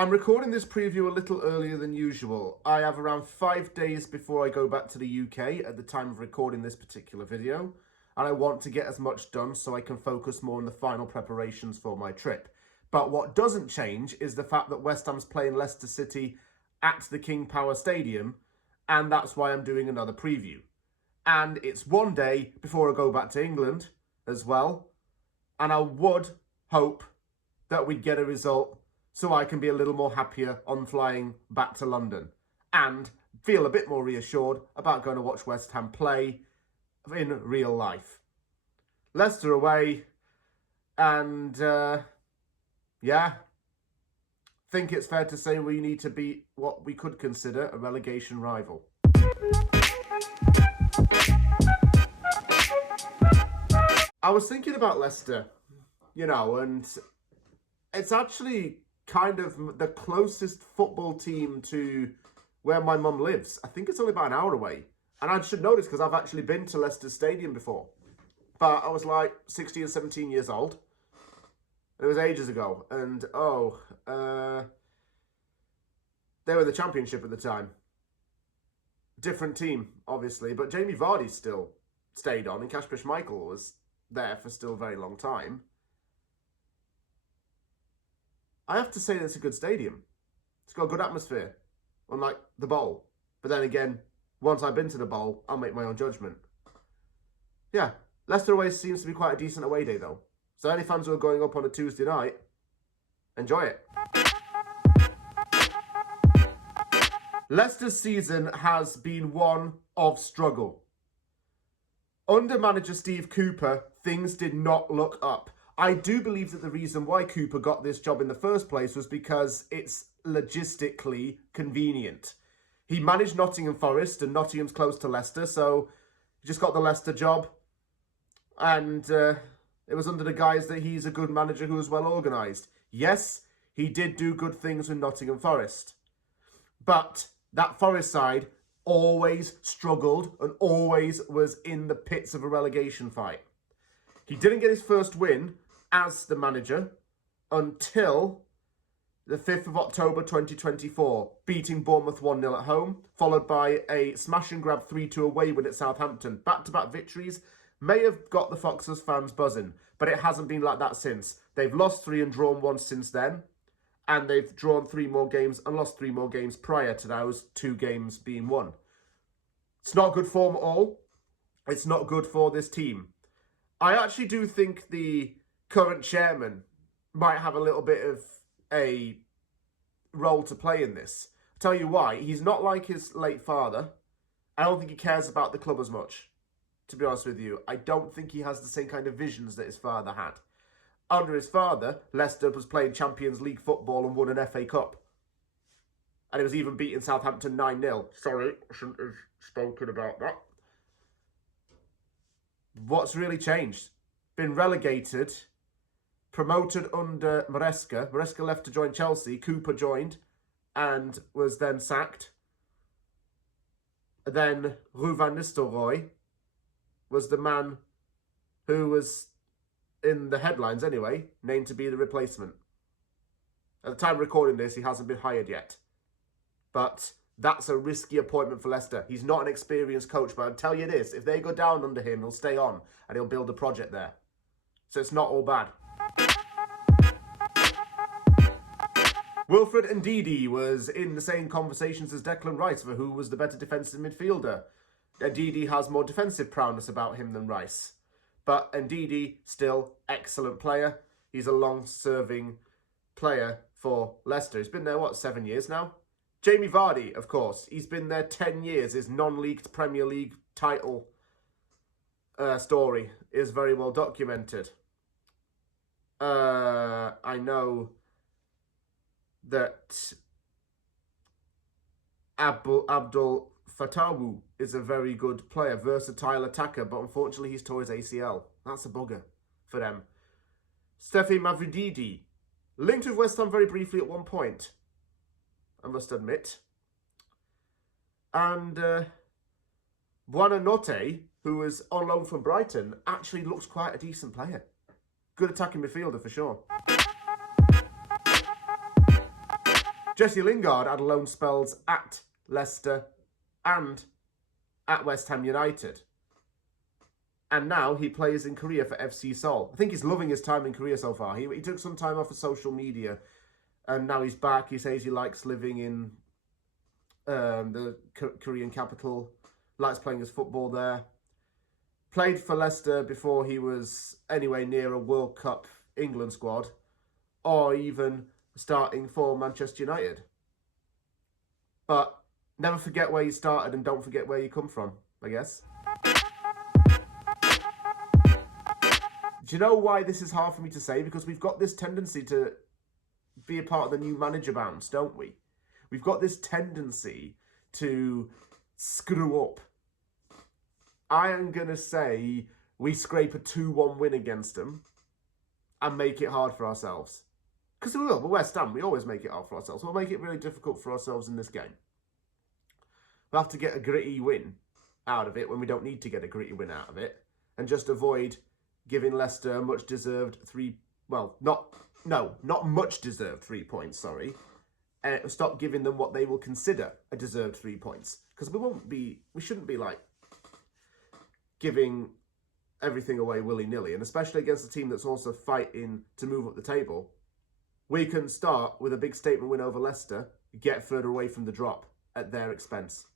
I'm recording this preview a little earlier than usual. I have around 5 days before I go back to the UK at the time of recording this particular video, and I want to get as much done so I can focus more on the final preparations for my trip. But what doesn't change is the fact that West Ham's playing Leicester City at the King Power Stadium, and that's why I'm doing another preview. And it's one day before I go back to England as well, and I would hope that we'd get a result so I can be a little more happier on flying back to London and feel a bit more reassured about going to watch West Ham play in real life. Leicester away, and yeah, think it's fair to say we need to beat what we could consider a relegation rival. I was thinking about Leicester, and it's actually kind of the closest football team to where my mum lives. I think it's only about an hour away. And I should know this because I've actually been to Leicester Stadium before. But I was like 16 or 17 years old. It was ages ago. And, they were in the Championship at the time. Different team, obviously. But Jamie Vardy still stayed on. And Kasper Schmeichel was there for still a very long time. I have to say that it's a good stadium. It's got a good atmosphere, unlike the Bowl. But then again, once I've been to the Bowl, I'll make my own judgment. Yeah, Leicester away seems to be quite a decent away day, though. So any fans who are going up on a Tuesday night, enjoy it. Leicester's season has been one of struggle. Under manager Steve Cooper, things did not look up. I do believe that the reason why Cooper got this job in the first place was because it's logistically convenient. He managed Nottingham Forest, and Nottingham's close to Leicester, so he just got the Leicester job. And it was under the guise that he's a good manager who is well organised. Yes, he did do good things with Nottingham Forest. But that Forest side always struggled and always was in the pits of a relegation fight. He didn't get his first win as the manager until the 5th of October 2024, beating Bournemouth 1-0 at home, followed by a smash-and-grab 3-2 away win at Southampton. Back-to-back victories may have got the Foxes fans buzzing, but it hasn't been like that since. They've lost 3 and drawn 1 since then, and they've drawn 3 more games and lost 3 more games prior to those 2 games being won. It's not good form at all. It's not good for this team. I actually do think the current chairman might have a little bit of a role to play in this. I'll tell you why. He's not like his late father. I don't think he cares about the club as much, to be honest with you. I don't think he has the same kind of visions that his father had. Under his father, Leicester was playing Champions League football and won an FA Cup. And it was even beating Southampton 9-0. Sorry, I shouldn't have spoken about that. What's really changed? Been relegated, promoted under Maresca. Maresca left to join Chelsea. Cooper joined and was then sacked. Then Ruud van Nistelrooy was the man who was in the headlines anyway, named to be the replacement. At the time of recording this, he hasn't been hired yet. But that's a risky appointment for Leicester. He's not an experienced coach, but I'll tell you this, if they go down under him, he'll stay on and he'll build a project there. So it's not all bad. Wilfred Ndidi was in the same conversations as Declan Rice for who was the better defensive midfielder. Ndidi has more defensive prowess about him than Rice. But Ndidi, still excellent player. He's a long-serving player for Leicester. He's been there, 7 years now? Jamie Vardy, of course. He's been there 10 years. His non-league Premier League title story is very well documented. I know that Abdul Fatawu is a very good player, versatile attacker, but unfortunately he's tore his ACL. That's a bugger for them. Stefi Mavrididi, linked with West Ham very briefly at one point, I must admit. And Buonanotte, who was on loan from Brighton, actually looks quite a decent player. Good attacking midfielder for sure. Jesse Lingard had loan spells at Leicester and at West Ham United. And now he plays in Korea for FC Seoul. I think he's loving his time in Korea so far. He took some time off of social media, and now he's back. He says he likes living in the Korean capital, likes playing his football there. Played for Leicester before he was anywhere near a World Cup England squad, or even starting for Manchester United. But never forget where you started and don't forget where you come from, I guess. Do you know why this is hard for me to say? Because we've got this tendency to be a part of the new manager bounce, don't we? We've got this tendency to screw up. I am going to say we scrape a 2-1 win against them and make it hard for ourselves. Because we will. We're West Ham. We always make it hard for ourselves. We'll make it really difficult for ourselves in this game. We'll have to get a gritty win out of it when we don't need to get a gritty win out of it. And just avoid giving Leicester a much-deserved not much-deserved 3 points, sorry. Stop giving them what they will consider a deserved 3 points. Because we shouldn't be like giving everything away willy-nilly. And especially against a team that's also fighting to move up the table. We can start with a big statement win over Leicester, get further away from the drop at their expense.